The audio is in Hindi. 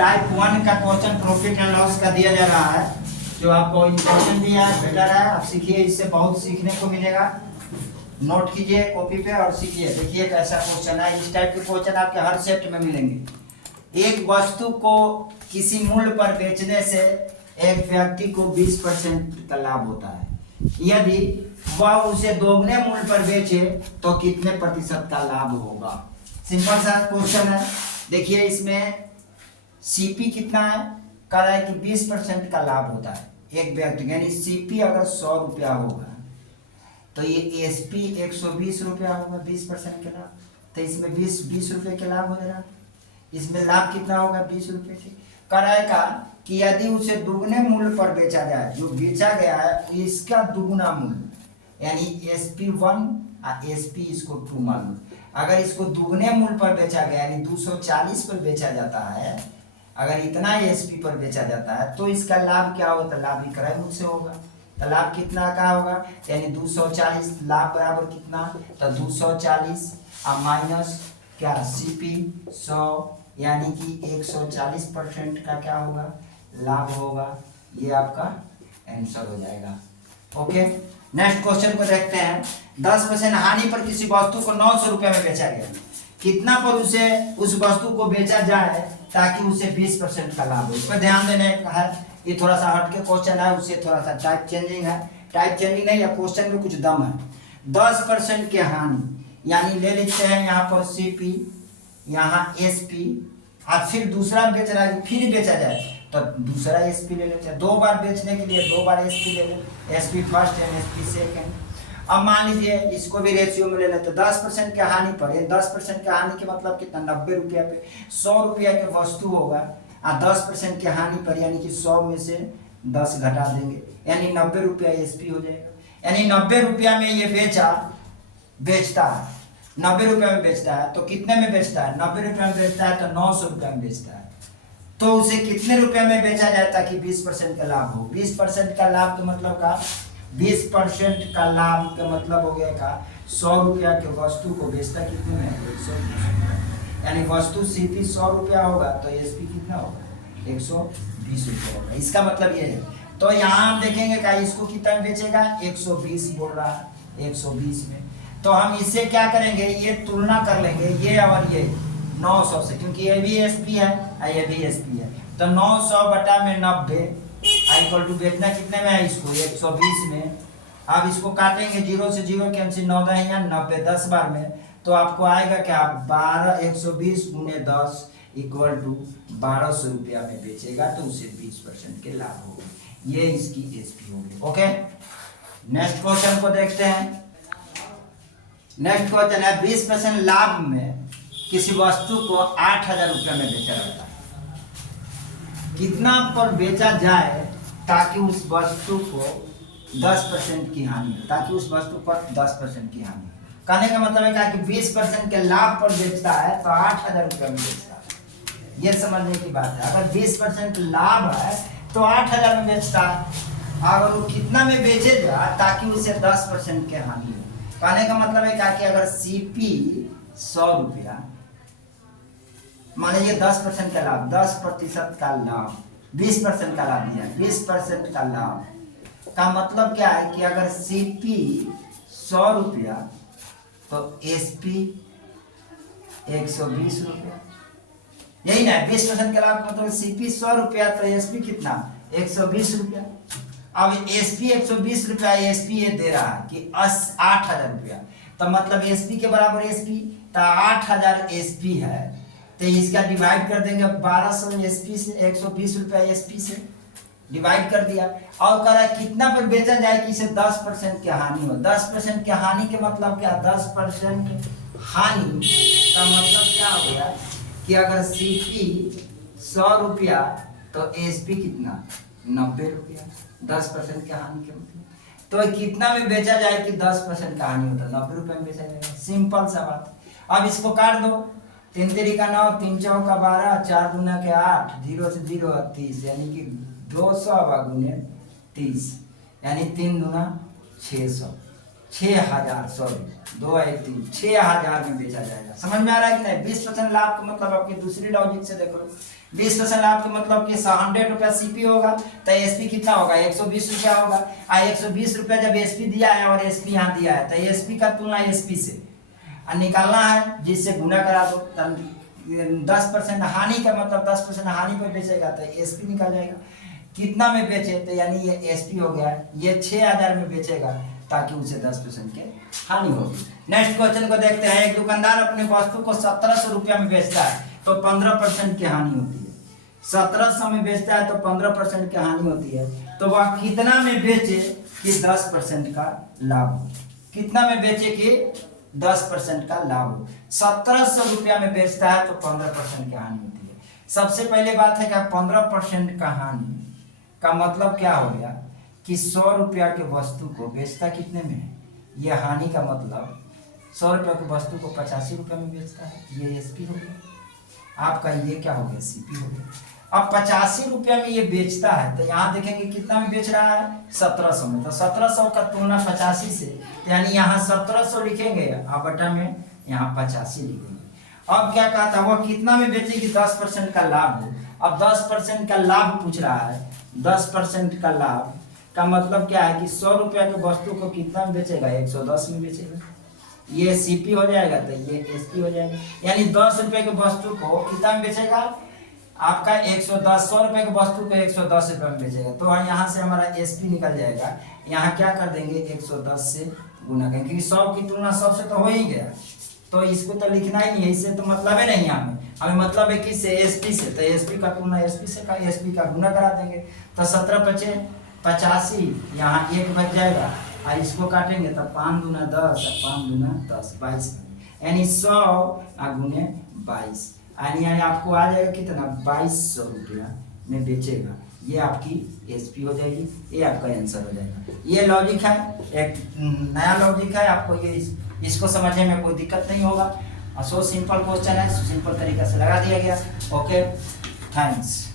टाइप 1 का क्वेश्चन प्रॉफिट एंड लॉस का दिया जा रहा है, जो आपको इम्पोर्टेंट भी है, बेटर है। आप सीखिए, इससे बहुत सीखने को मिलेगा। नोट कीजिए कॉपी पे और सीखिए। देखिए कैसा क्वेश्चन है। इस टाइप के क्वेश्चन आपके हर सेट में मिलेंगे। एक वस्तु को किसी मूल्य पर बेचने से एक व्यक्ति को 20% का लाभ होता है। यदि वह उसे दोगुने मूल्य पर बेचे तो कितने प्रतिशत का लाभ होगा? सिंपल सा क्वेश्चन है। देखिए इसमें सीपी कितना है, कह रहा है कि 20% का लाभ होता है एक व्यक्ति, यानी सीपी अगर 100 रुपया होगा तो ये एसपी 120 रुपया होगा 20% के लाभ। तो इसमें 20 रुपये के लाभ हो रहा। इसमें लाभ कितना होगा? 20 रुपये के। कराएगा कि यदि उसे दुगने मूल्य पर बेचा जाए, जो बेचा गया है इसका दुगुना मूल्य, यानी SP1 और SP इसको 2 मान लो। अगर इसको दुगने मूल्य पर बेचा गया यानी 240 पर बेचा जाता है, अगर इतना SP पर बेचा जाता है तो इसका लाभ क्या होता है? लाभ विक्रय मूल्य से होगा। तो लाभ कितना का होगा? यानी 240 लाभ बराबर कितना? तो 240 और माइनस क्या CP 100, यानी कि 140% का क्या होगा? लाभ होगा। ये आपका आंसर हो जाएगा। ओके, नेक्स्ट क्वेश्चन को देखते हैं। 10% हानि पर किसी वस्तु को 900 रुपये में बेचा गया, कितना पर उसे उस वस्तु को बेचा जाए ताकि उसे 20% का लाभ हो? इस पर ध्यान देने का है। ये थोड़ा सा हटके क्वेश्चन है, उससे थोड़ा सा टाइप चेंजिंग है। टाइप चेंजिंग नहीं, या क्वेश्चन में कुछ दम है। 10% की हानि, यानी ले लेते हैं यहाँ पर CP, यहाँ SP, और फिर दूसरा बेच रहा है, फिर बेचा जाए तो दूसरा SP ले लेते हैं। 2 बार बेचने के लिए 2 बार SP ले लें, SP first and SP second. अब मान लीजिए इसको भी रेशियो में ले लेते हैं। 10% के हानि पर, ये 10% के हानि के मतलब कितना? 90 रुपया पे 100 रुपया के वस्तु होगा, और 10% के हानि पर यानी कि 100 में से 10 घटा देंगे, यानी 90 रुपया SP हो जाएगा। यानी 90 रुपया में ये बेचता है, 90 रुपये में बेचता है। तो कितने में बेचता है? 90 रुपये में बेचता है तो 900 रुपये में बेचता है। तो उसे कितने रुपये में बेचा जाए ताकि 20% का लाभ हो? 20% का लाभ का मतलब का 20% का लाभ का मतलब हो गया का 100 रुपया के वस्तु को बेचता कितने में? 120, यानी वस्तु CP 100 रुपया होगा तो SP कितना होगा? 120 रुपया होगा। इसका मतलब ये है। तो यहाँ हम देखेंगे का इसको कितना में बेचेगा? 120 बोल रहा है, 120 में। तो हम इससे क्या करेंगे? ये तुलना कर लेंगे, ये और ये 900 से, क्योंकि ये भी SP है और ये भी SP है। तो 900 बटा में 90 इक्वल टू बेचना कितने में है? इसको 120 में। अब इसको काटेंगे, 0 से 0 कैंसिल, 9 9 90, 10 बार में। तो आपको आएगा क्या? 120 गुने 10 इक्वल टू 1200 रुपया में बेचेगा तो उसे 20% के लाभ होगा। ये इसकी SP होगी। ओके, नेक्स्ट क्वेश्चन को देखते हैं। नेक्स्ट क्वेश्चन है 20% लाभ में किसी वस्तु को 8000 रुपये में बेचा जाता है, कितना पर बेचा जाए ताकि उस वस्तु को 10% की हानि हो? ताकि उस वस्तु पर 10% की हानि हो। कहने का मतलब है कि 20% के लाभ पर बेचता है तो 8000 रुपये में बेचता है। ये समझने की बात है। अगर 20% लाभ है तो 8000 में बेचता है। अगर वो कितना में बेचेगा ताकि उसे 10% की हानि हो? कहने का मतलब है कि अगर CP 100 रुपया, मान लीजिए 10% का लाभ, 10% का लाभ, 20% का लाभ दिया, 20% का लाभ का मतलब क्या है कि अगर CP 100 रुपया तो SP 120 रुपया, यही ना? 20% का लाभ मतलब CP 100 रुपया तो SP कितना? 120 रुपया। अब SP 120 रुपया SP ये दे रहा है कि 8000 रुपया, तो मतलब SP के बराबर SP, तो 8000 SP है, तो इसका डिवाइड कर देंगे 1200 SP से, 120 रुपया SP से डिवाइड कर दिया। और कह रहा है कितना पर बेचा जाए कि इसे 10% की हानि हो? 10% की हानि के मतलब क्या? 10% हानि का मतलब क्या हो गया कि अगर CP 100 रुपया तो SP कितना? 90 रुपया। 10% की हानि के मतलब तो कितना में बेचा जाए कि 10% का हानि होता है? 90 रुपये में बेचा जाएगा। सिंपल सा बात। अब इसको काट दो, 3 3 का 9, 3 4 का 12, 4 दूना के 8, 0 से 0 30, यानी कि 200 गुने 30, यानी 3 दूना 600। 6,000, सॉरी 2 1 3 6,000 में बेचा जाएगा। समझ में आ रहा है कि नहीं? 20% लाभ का मतलब आपकी दूसरी लॉजिक से देख लो, 20% लाभ का मतलब कि 100 रुपया सीपी होगा तो एसपी कितना होगा? 120 रुपया होगा। 120 रुपया जब एसपी दिया है और एसपी यहाँ दिया है तो एसपी का तुलना एसपी से निकालना है, जिससे गुना करा दो। 10% हानि का मतलब 10% हानि पे बेचेगा तो एसपी निकल जाएगा। कितना में बेचे तो यानी ये एसपी हो गया, ये 6,000 में बेचेगा ताकि उसे 10% के हानि होगी। नेक्स्ट क्वेश्चन को देखते हैं। एक दुकानदार अपने वस्तु को 1700 रुपया में बेचता है तो 15% की हानि होती है। 1700 में बेचता है तो 15% की हानि होती है, तो वह कितना में बेचे कि 10% का लाभ हो? कितना में बेचे कि 10% का लाभ हो? 1700 रुपया में बेचता है तो 15% की हानि होती है। सबसे पहले बात है कि 15% का हानि का मतलब क्या हो गया कि 100 रुपया के वस्तु को बेचता कितने में है? ये हानि का मतलब 100 रुपया की वस्तु को 85 रुपया में बेचता है, ये एसपी हो गया। आपका ये क्या हो गया? सीपी हो गया। अब 85 रुपया में ये बेचता है तो यहाँ देखेंगे कितना में बेच रहा है? 1700 में। तो 1700 का तुलना 85 से, तो यानी यहाँ 1700 लिखेंगे और बटा में यहाँ 85 लिखेंगे। अब क्या कहता है? वो कितना में बेचेगी? 10% का लाभ हो। अब 10% का लाभ पूछ रहा है। 10% का लाभ का मतलब क्या है कि 100 रुपया के वस्तु को कितना में बेचेगा? 110 में बेचेगा। ये सीपी हो जाएगा तो ये एसपी हो जाएगा। यानी 10 रुपये के वस्तु को कितना में बेचेगा? आपका 110, 100 रुपये के वस्तु को 110 रुपये में बेचेगा। तो यहाँ से हमारा एसपी निकल जाएगा। यहाँ क्या कर देंगे? 110 से गुना करेंगे, क्योंकि 100 की तुलना 100 से तो हो ही गया, तो इसको तो लिखना ही नहीं है, इससे तो मतलब है नहीं। हमें मतलब है किससे? एसपी से। तो एसपी का तुलना एसपी से का, एसपी का गुना करा देंगे तो 17 × 85, यहाँ 1 बच जाएगा और इसको काटेंगे तो 5 दूना 10 और 5 दूना 10, 22, यानी 100 गुने 22, यानी आपको आ जाएगा कितना? 2200 रुपया में बेचेगा। ये आपकी एसपी हो जाएगी, ये आपका आंसर हो जाएगा। ये लॉजिक है, एक नया लॉजिक है। आपको ये इसको समझने में कोई दिक्कत नहीं होगा। सो सिंपल क्वेश्चन है, सिंपल तरीके से लगा दिया गया। Okay, thanks.